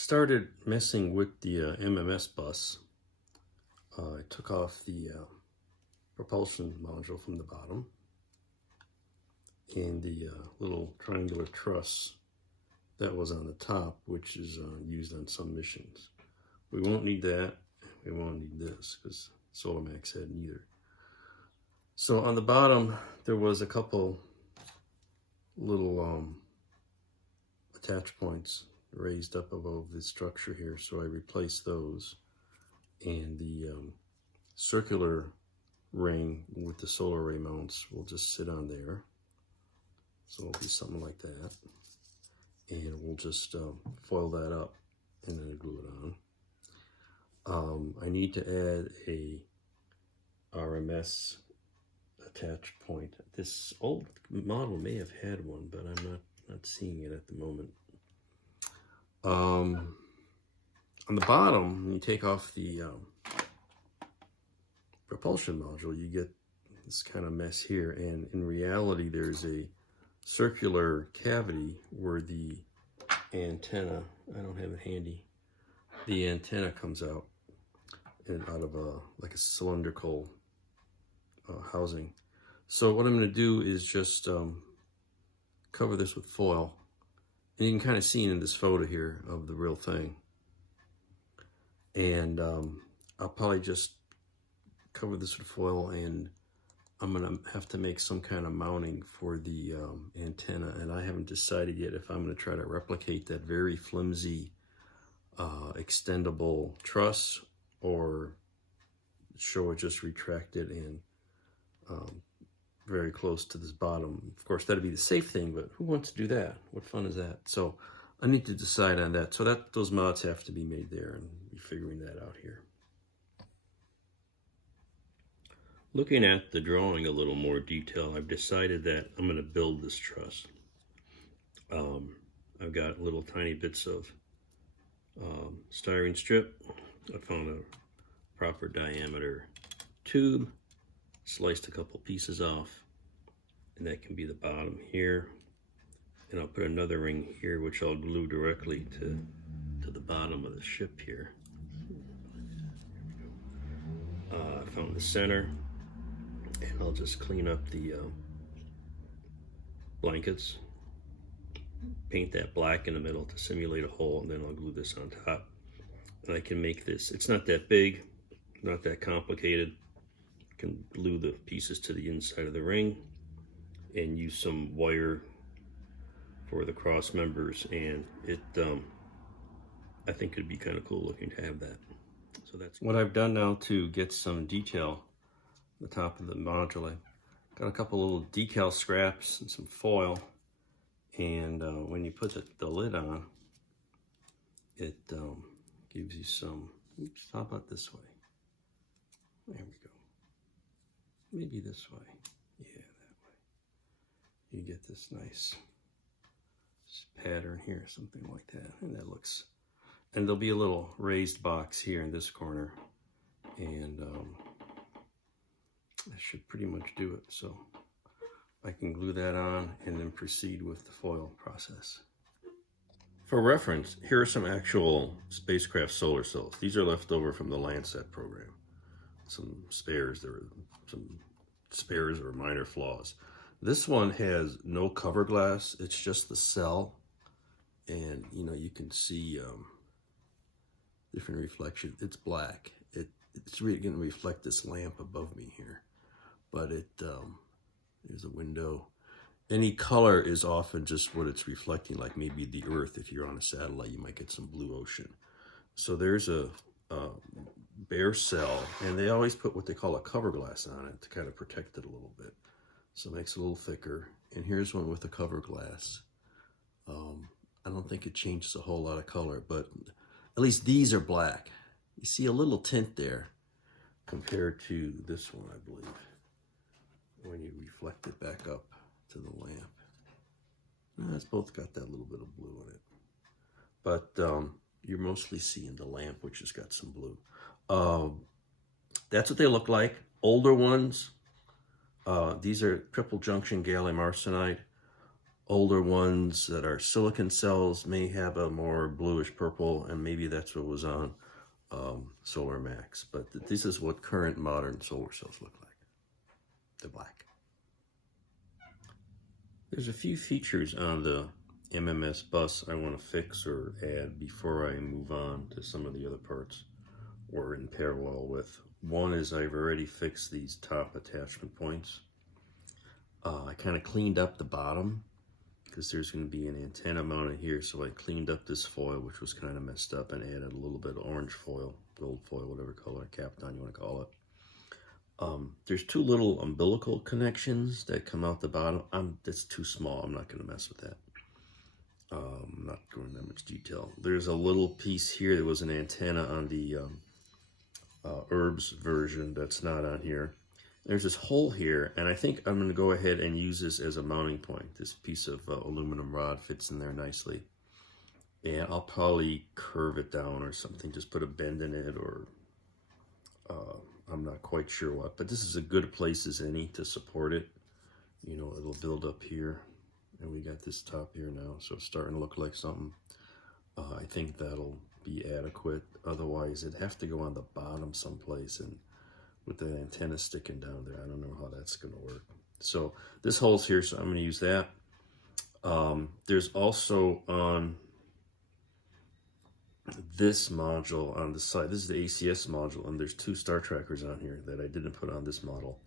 started messing with the MMS bus. I took off the propulsion module from the bottom and the little triangular truss that was on the top, which is used on some missions. We won't need that. We won't need this because Solamax had neither. So on the bottom, there was a couple little attach points raised up above the structure here, so I replaced those, and the circular ring with the solar array mounts will just sit on there. So it'll be something like that, and we'll just foil that up and then glue it on. I need to add a RMS attach point. This old model may have had one, but I'm not seeing it at the moment. On the bottom, when you take off the propulsion module, you get this kind of mess here, and in reality there's a circular cavity where the antenna, I don't have it handy, the antenna comes out and out of like a cylindrical housing. So what I'm going to do is just cover this with foil, and you can kind of see it in this photo here of the real thing. And I'll probably just cover this with foil, and I'm going to have to make some kind of mounting for the antenna, and I haven't decided yet if I'm going to try to replicate that very flimsy extendable truss or show it just retracted and very close to this bottom. Of course, that'd be the safe thing, but who wants to do that? What fun is that? So I need to decide on that. So those mods have to be made there, and be figuring that out here. Looking at the drawing a little more detail, I've decided that I'm going to build this truss. I've got little tiny bits of styrene strip. I found a proper diameter tube, sliced a couple pieces off, and that can be the bottom here. And I'll put another ring here, which I'll glue directly to the bottom of the ship here. I found the center, and I'll just clean up the blankets, paint that black in the middle to simulate a hole, and then I'll glue this on top. And I can make this, it's not that big, not that complicated. I can glue the pieces to the inside of the ring and use some wire for the cross members, and it I think it'd be kind of cool looking to have that. So that's what I've done now to get some detail on the top of the module. I got a couple little decal scraps and some foil, and when you put the lid on, it gives you some, oops, how about this way? There we go. Maybe this way. Yeah, that way. You get this nice pattern here, something like that, and that looks, and there'll be a little raised box here in this corner, and that should pretty much do it. So I can glue that on and then proceed with the foil process. For reference, here are some actual spacecraft solar cells. These are left over from the Landsat program. Some spares, there were some spares or minor flaws. This one has no cover glass, it's just the cell, and you know, you can see different reflection. It's black. It's really going to reflect this lamp above me here, but there's a window. Any color is often just what it's reflecting, like maybe the Earth. If you're on a satellite, you might get some blue ocean. So there's a bare cell, and they always put what they call a cover glass on it to kind of protect it a little bit. So it makes it a little thicker. And here's one with a cover glass. I don't think it changes a whole lot of color, but at least these are black. You see a little tint there compared to this one, I believe, when you reflect it back up to the lamp. It's both got that little bit of blue in it. But you're mostly seeing the lamp, which has got some blue. That's what they look like. Older ones, these are triple junction gallium arsenide. older ones that are silicon cells may have a more bluish purple, and maybe that's what was on Solar Max. But this is what current modern solar cells look like. They're black. There's a few features on the MMS bus I want to fix or add before I move on to some of the other parts or in parallel with. One is I've already fixed these top attachment points. I kind of cleaned up the bottom because there's going to be an antenna mounted here, so I cleaned up this foil, which was kind of messed up, and added a little bit of orange foil, gold foil, whatever color, Kapton you want to call it. There's two little umbilical connections that come out the bottom. That's too small. I'm not going to mess with that. I'm not going into that much detail. There's a little piece here. There was an antenna on the Herbs version that's not on here. There's this hole here, and I think I'm going to go ahead and use this as a mounting point. This piece of aluminum rod fits in there nicely. And I'll probably curve it down or something, just put a bend in it, or I'm not quite sure what. But this is a good place as any to support it. You know, it'll build up here. And we got this top here now, so it's starting to look like something. I think that'll be adequate. Otherwise, it'd have to go on the bottom someplace, and with the antenna sticking down there, I don't know how that's going to work. So this hole's here, so I'm going to use that. There's also on this module on the side, this is the ACS module, and there's two star trackers on here that I didn't put on this model.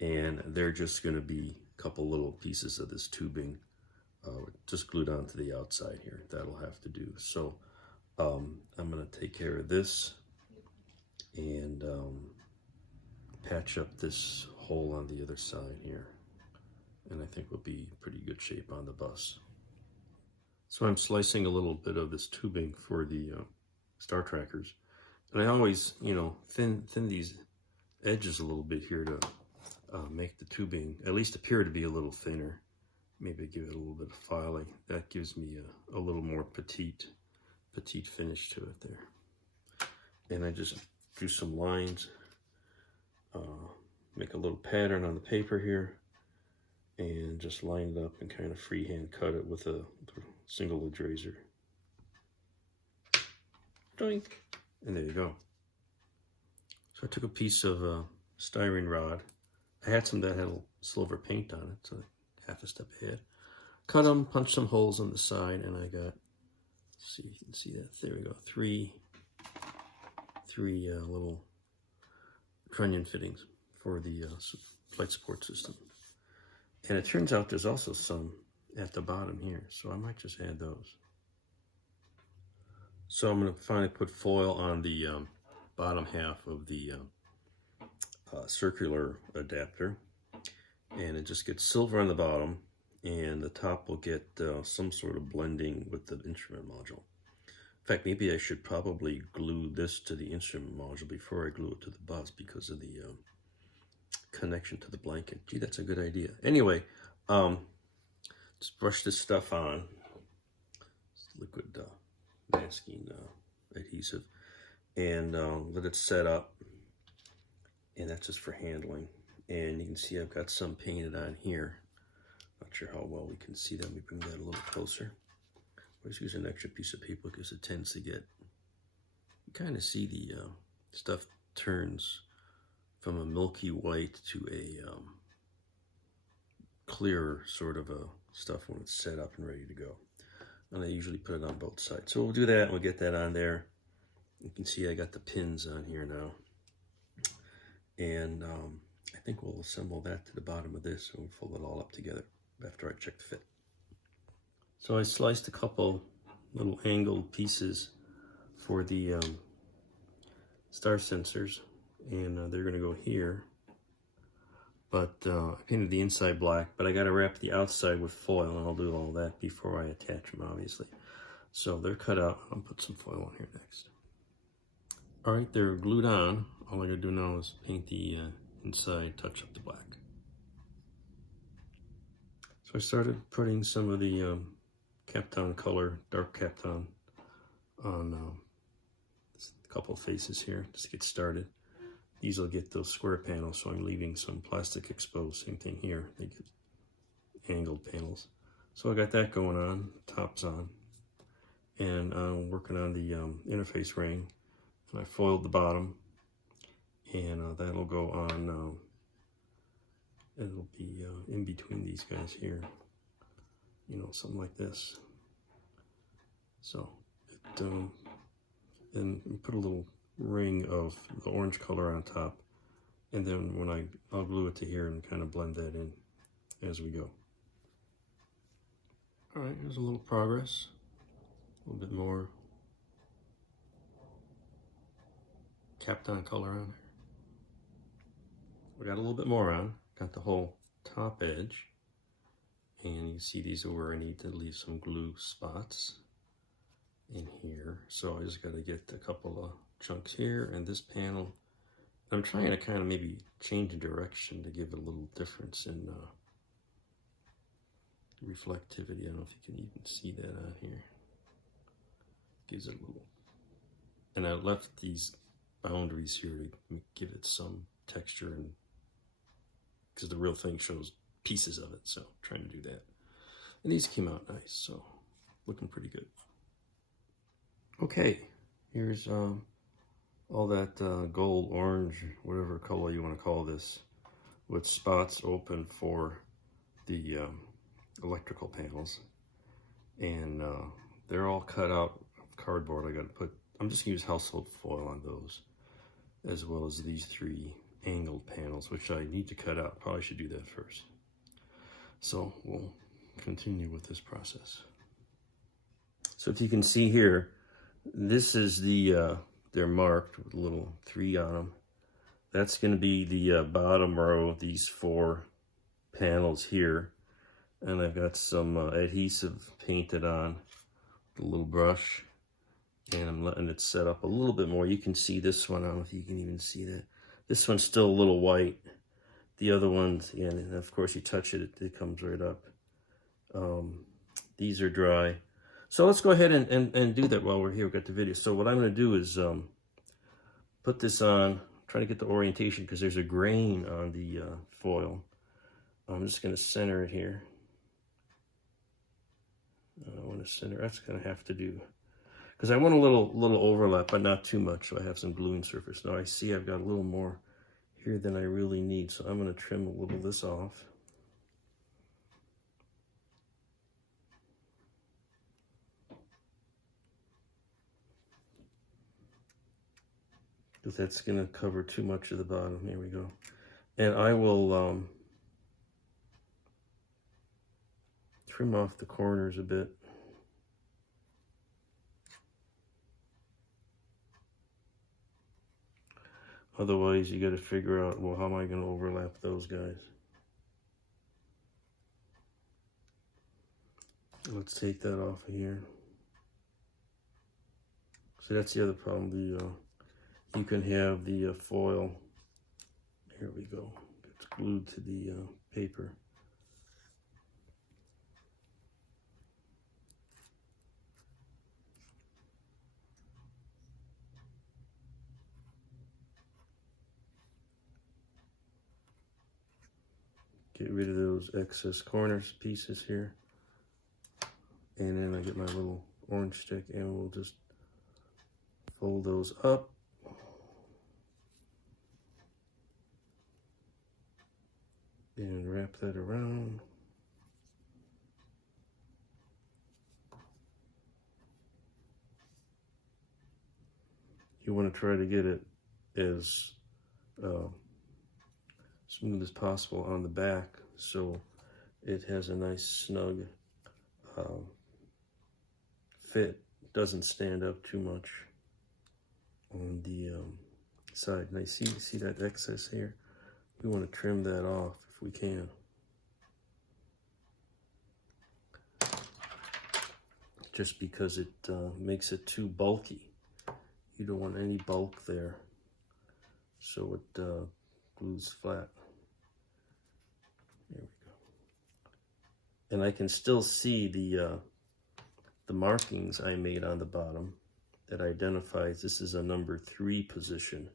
And they're just going to be a couple little pieces of this tubing just glued onto the outside here. That'll have to do. So I'm going to take care of this and patch up this hole on the other side here. And I think we'll be pretty good shape on the bus. So I'm slicing a little bit of this tubing for the star trackers. And I always, you know, thin these edges a little bit here to make the tubing at least appear to be a little thinner. Maybe give it a little bit of filing. That gives me a little more petite finish to it there. And I just do some lines, make a little pattern on the paper here, and just line it up and kind of freehand cut it with a single edge razor. Doink! And there you go. So I took a piece of styrene rod. I had some that had a little silver paint on it, so half a step ahead. Cut them, punched some holes on the side, and I got, let's see if you can see that. There we go. Three little trunnion fittings for the flight support system. And it turns out there's also some at the bottom here, so I might just add those. So I'm going to finally put foil on the bottom half of the circular adapter, and it just gets silver on the bottom, and the top will get some sort of blending with the instrument module. In fact, maybe I should probably glue this to the instrument module before I glue it to the bus because of the connection to the blanket. Gee, that's a good idea. Anyway, just brush this stuff on. It's liquid masking adhesive, and let it set up. And that's just for handling. And you can see I've got some painted on here. Not sure how well we can see that. Let me bring that a little closer. I always use an extra piece of paper because it tends to get, you kind of see the stuff turns from a milky white to a clearer sort of a stuff when it's set up and ready to go. And I usually put it on both sides. So we'll do that and we'll get that on there. You can see I got the pins on here now. And I think we'll assemble that to the bottom of this and we'll fold it all up together after I check the fit. So I sliced a couple little angled pieces for the star sensors, and they're going to go here. But I painted the inside black, but I got to wrap the outside with foil, and I'll do all that before I attach them, obviously. So they're cut out. I'll put some foil on here next. All right, they're glued on. All I gotta do now is paint the inside, touch up the black. So I started putting some of the Kapton color, dark Kapton, on a couple of faces here, just to get started. These will get those square panels, so I'm leaving some plastic exposed. Same thing here, they get angled panels. So I got that going on, tops on, and I'm working on the interface ring, and I foiled the bottom, and that'll go on, it'll be in between these guys here, you know, something like this. So it, and put a little ring of the orange color on top, and then when I'll glue it to here and kind of blend that in as we go. All right, here's a little progress, a little bit more capped on color on there. We got a little bit more on, got the whole top edge, and you see these are where I need to leave some glue spots in here. So I just got to get a couple of chunks here and this panel. I'm trying to kind of maybe change the direction to give it a little difference in reflectivity. I don't know if you can even see that on here. Gives it a little, and I left these boundaries here to give it some texture, and because the real thing shows pieces of it, so I'm trying to do that. And these came out nice, so looking pretty good. Okay, here's all that gold, orange, whatever color you want to call this, with spots open for the electrical panels, and they're all cut out of cardboard. I got to put, I'm just gonna use household foil on those, as well as these 3 angled panels, which I need to cut out. Probably should do that first. So we'll continue with this process. So if you can see here, this is the they're marked with a little 3 on them. That's going to be the bottom row of these 4 panels here, and I've got some adhesive painted on with a little brush, and I'm letting it set up a little bit more. You can see this one. I don't know if you can even see that. This one's still a little white. The other ones, yeah, and of course you touch it, it comes right up. These are dry. So let's go ahead and do that while we're here. We've got the video. So what I'm going to do is put this on, try to get the orientation because there's a grain on the foil. I'm just going to center it here. I want to center, that's going to have to do, because I want a little overlap, but not too much, so I have some gluing surface. Now I see I've got a little more here than I really need, so I'm going to trim a little of this off. Because that's going to cover too much of the bottom. Here we go. And I will trim off the corners a bit. Otherwise, you got to figure out, well, how am I going to overlap those guys? Let's take that off of here. So that's the other problem. You can have the foil. Here we go. It's glued to the paper. Get rid of those excess corners pieces here. And then I get my little orange stick and we'll just fold those up. And wrap that around. You want to try to get it as smooth as possible on the back so it has a nice snug fit, doesn't stand up too much on the side. And I see that excess here. We want to trim that off if we can. Just because it makes it too bulky. You don't want any bulk there, so it glues flat. There we go. And I can still see the markings I made on the bottom that identifies this is a number 3 position,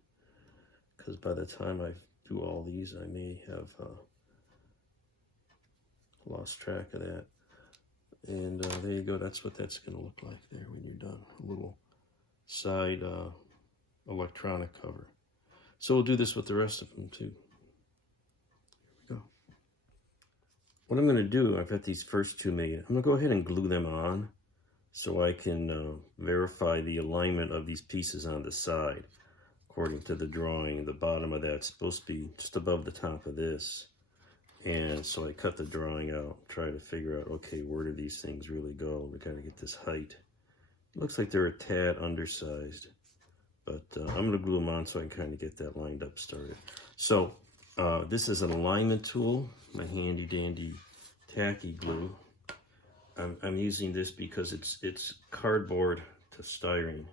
because by the time I do all these I may have lost track of that. And there you go. That's what that's going to look like there when you're done. A little side electronic cover. So we'll do this with the rest of them too. Here we go. What I'm going to do, I've got these first two made. I'm going to go ahead and glue them on so I can verify the alignment of these pieces on the side. According to the drawing, the bottom of that's supposed to be just above the top of this. And so I cut the drawing out, try to figure out, okay, where do these things really go? We kind of get this height. It looks like they're a tad undersized, but I'm going to glue them on so I can kind of get that lined up started. So this is an alignment tool, my handy dandy tacky glue. I'm using this because it's cardboard to styrene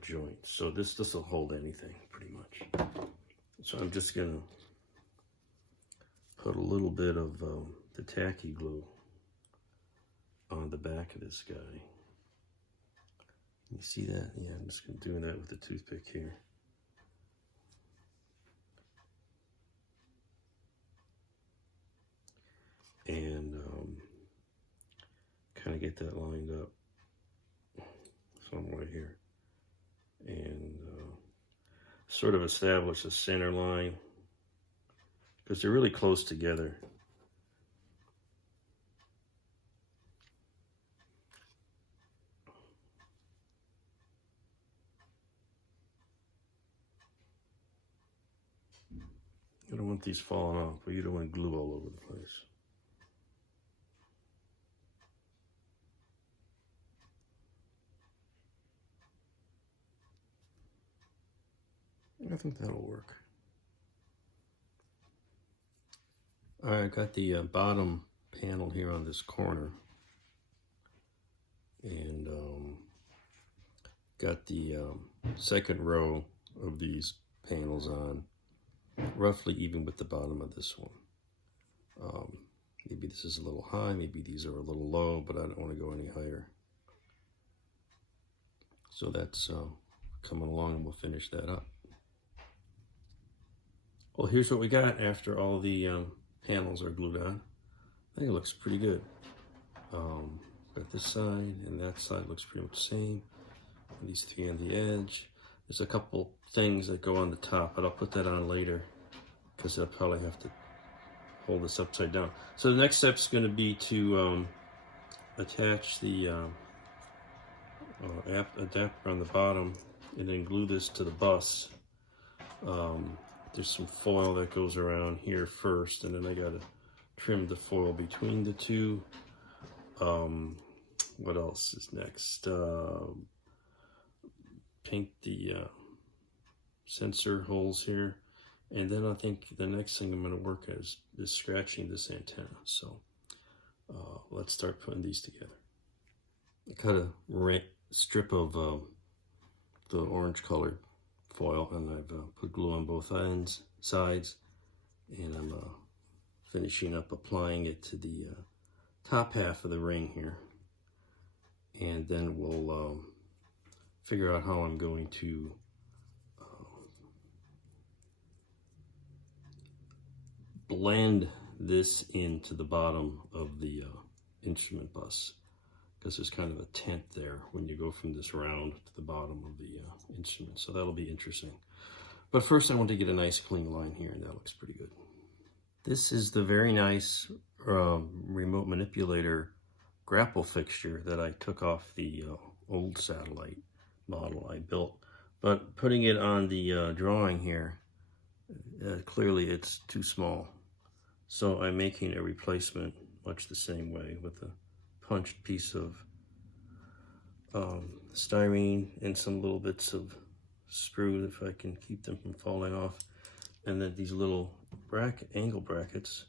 joint. So this will hold anything pretty much. So I'm just going to put a little bit of the tacky glue on the back of this guy. You see that? Yeah, I'm just going to do that with a toothpick here. And kind of get that lined up somewhere here. And sort of establish a center line, because they're really close together. You don't want these falling off, but you don't want glue all over the place. I think that'll work. All right, I got the bottom panel here on this corner, and got the second row of these panels on, roughly even with the bottom of this one. Maybe this is a little high, maybe these are a little low, but I don't want to go any higher. So that's coming along, and we'll finish that up. Well, here's what we got after all the panels are glued on. I think it looks pretty good. Got this side and that side looks pretty much the same. These three on the edge. There's a couple things that go on the top, but I'll put that on later because I'll probably have to hold this upside down. So the next step is going to be to attach the adapter on the bottom and then glue this to the bus. There's some foil that goes around here first, and then I gotta trim the foil between the two. What else is next? Paint the sensor holes here, and then I think the next thing I'm gonna work at is scratching this antenna. So let's start putting these together. I cut a strip of the orange colored foil, and I've put glue on both sides, and I'm finishing up applying it to the top half of the ring here, and then we'll figure out how I'm going to blend this into the bottom of the instrument bus, because there's kind of a tent there when you go from this round to the bottom of the instrument. So that'll be interesting. But first I want to get a nice clean line here, and that looks pretty good. This is the very nice remote manipulator grapple fixture that I took off the old satellite model I built. But putting it on the drawing here, clearly it's too small. So I'm making a replacement much the same way with a punched piece of styrene and some little bits of sprue if I can keep them from falling off. And then these little angle brackets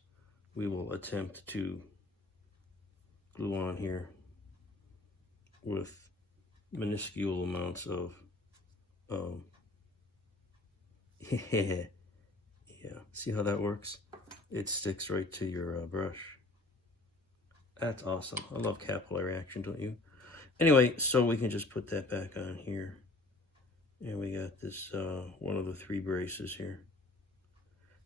we will attempt to glue on here with minuscule amounts of yeah, see how that works? It sticks right to your brush. That's awesome. I love capillary action, don't you? Anyway, so we can just put that back on here. And we got this one of the 3 braces here.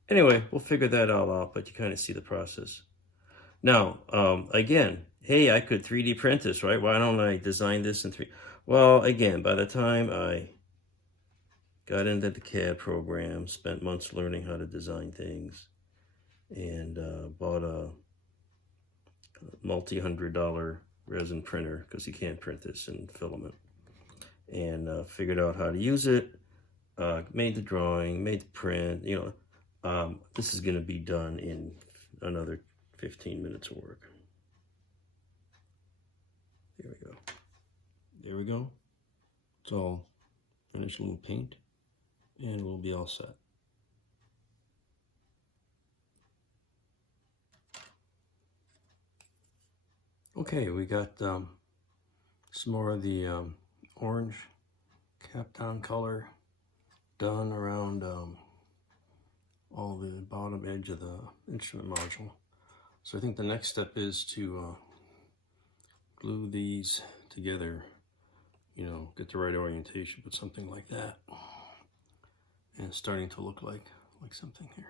Anyway, we'll figure that all out, but you kind of see the process. Now, again, hey, I could 3D print this, right? Why don't I design this in 3D? Well, again, by the time I got into the CAD program, spent months learning how to design things, and bought a multi-$100 resin printer because you can't print this in filament, and figured out how to use it, made the drawing, made the print. You know, this is going to be done in another 15 minutes of work. There we go. There we go. It's all finished, little paint, and we'll be all set. Okay, we got some more of the orange cap down color done around all the bottom edge of the instrument module. So I think the next step is to glue these together, you know, get the right orientation, but something like that. And it's starting to look like something here.